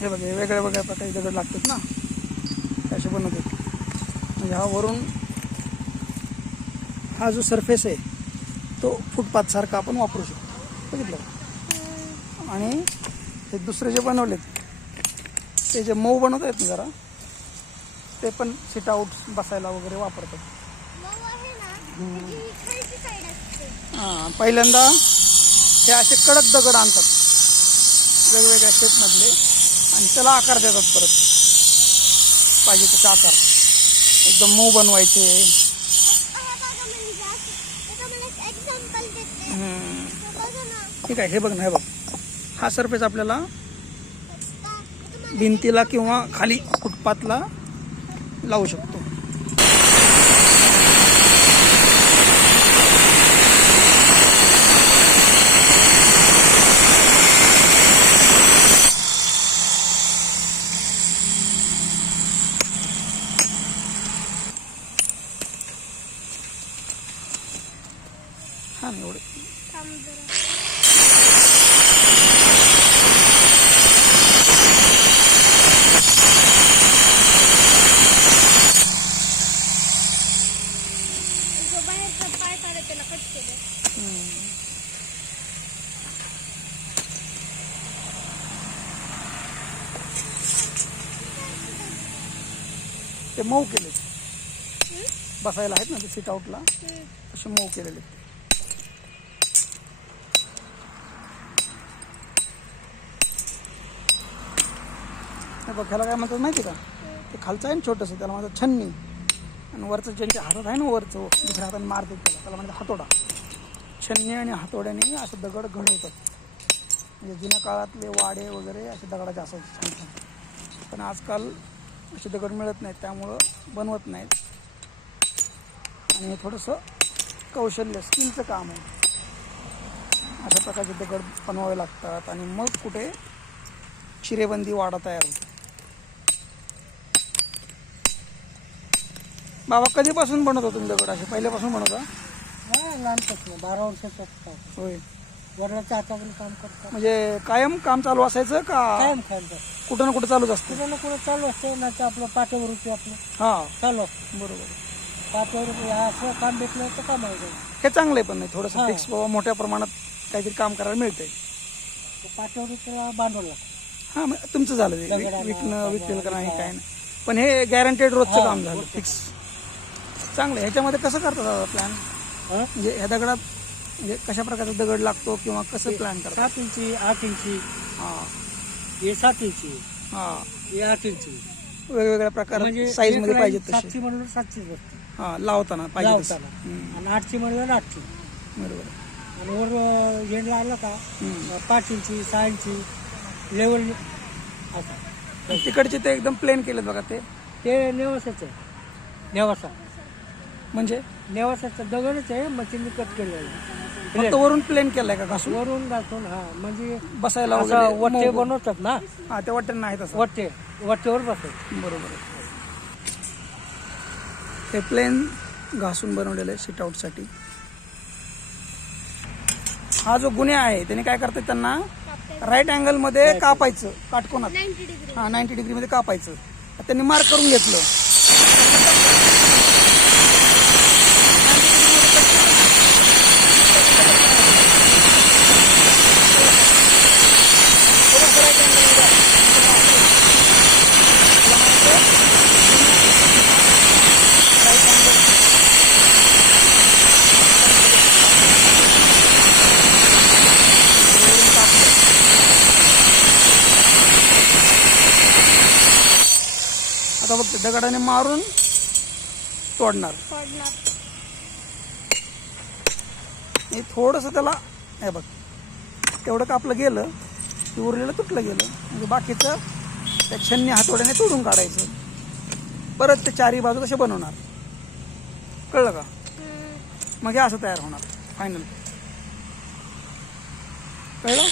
हे बघा वेगळ्या वेगळ्या प्रकारचे दगड लागतात ना? असे बनवतात. म्हणजे हा वरून हा जो सरफेस आहे तो फुटपाथ सारखा आपण वापरू शकतो. बघितलं? आणि हे दुसरे जे बनवलेत ते जे मऊ बनवत आहेत ना जरा ते पण सिट आउट बसायला वगैरे वापरतात. ही असते. हां पहिल्यांदा हे असे कडक दगड आणतात. वेगवेगळ्या शेपमधले आणि त्याला आकार देतात परत. पाहिजे तसे आकार. एकदम मऊ बनवायचे. ठीक आहे हे बघ ना हे बघ. हा सरफेस आपल्याला भिंतीला किंवा खाली फुटपाथला लावू शकतो. हा ना एवढे. ते मऊ केले बसायला आहेत ना ते सीट आउटला असे मऊ केलेले हे बघ ह्याला काय म्हणतात माहिती का? ते खालचं आहे ना छोटंसं त्याला म्हणतात छन्नी. आणि वरचं ज्यांच्या हातात आहे ना वरचं दुसऱ्या हाताने मारतात त्याला त्याला म्हणतात हातोडा. छन्नी आणि हातोड्याने असे दगड घडवतात. म्हणजे जुन्या काळातले वाडे वगैरे असे दगडाचे असायचे छान छान. पण आजकाल असे दगड मिळत नाहीत त्यामुळं बनवत नाहीत. आणि हे थोडंसं कौशल्य स्किलचं काम आहे. अशा प्रकारचे दगड बनवावे लागतात आणि मग कुठे? चिरेबंदी वाडा तयार होतो. बाबा कधीपासून बनवता तुम्ही दगड असे पहिल्यापासून बनवता? हा लहानपासून बारा वर्षाचा असतो होय. वडिलाच्या काम करतात. म्हणजे कायम काम चालू असायचं का? कायम कुठं ना कुठं चालूच असतं. कुठं ना कुठं चालू असते ना ते आपलं पाट्यावर होते आपलं. हां. चालू असतं. बरोबर. पाट्यावर रुपये असं काम भेटलं तर काम हे चांगलं आहे पण नाही थोडंसं हां. फिक्स बाबा मोठ्या प्रमाणात काहीतरी काम करायला मिळतंय. पाट्यावर त्याला बांधवलं लागतं. हां मग तुमचं झालं. ते दगडाला, विकणं विकलेलं का नाही. काय नाही. पण हे गॅरंटेड रोजचं काम झालं. फिक्स चांगलं. ह्याच्यामध्ये कसं करतात दादा प्लॅन? म्हणजे ह्या दगडात म्हणजे कशा प्रकारचा दगड लागतो किंवा कसं प्लॅन करतात? सात इंची आठ इंची. हां. हे सात इंची. हां. हे आठ इंची. वेगवेगळ्या प्रकार म्हणजे साईज एक मध्ये line पाहिजेत तसे. सातशे म्हणलं सातशेच बसते हां लावताना पाहिजे तसं. लावताना. हम्म, आणि आठशे म्हणलं आठशे बरोबर. आणि वर झेंडला आलं का? हम्म. पाच इंची सहा इंची. लेवल असं. आणि तिकडचे ते एकदम प्लेन केलेत बघा ते. ते नेवासाचं. आहे नेवासा. म्हणजे? नेवासाचं दगडच आहे मशीनने कट केलेलं फक्त वरून प्लेन केलाय का घासून? वरून दाखवून हा. म्हणजे बसायला असं वगैरे. वट्टे मऊ- बनवतात ना? हा ते वाटेल नाही तसं. वट्टे वट्टेवर बसतात बरोबर आहे. हे प्लेन घासून बनवलेलं आहे सिट आउटसाठी हा जो गुन्हे आहे त्याने काय करतात त्यांना? राईट अँगलमध्ये कापायचं काटकोनात. नाईन्टी डिग्री हा नाईन्टी डिग्रीमध्ये कापायचं. त्यांनी मार्क करून घेतलं थोडंसं right angle मध्ये आहे. Right angle. वरून कापलं. आता बघ ते दगडाने मारून तोडणार. पडणार हे थोडंसं त्याला हे बघ तेवढं कापलं गेलं की उरलेलं तुटलं गेलं म्हणजे बाकीचं त्या छन्नी हातोड्याने तोडून काढायचं. परत ते चारी बाजू कसे बनवणार? कळलं का? मग हे असं तयार होणार फायनल कळलं?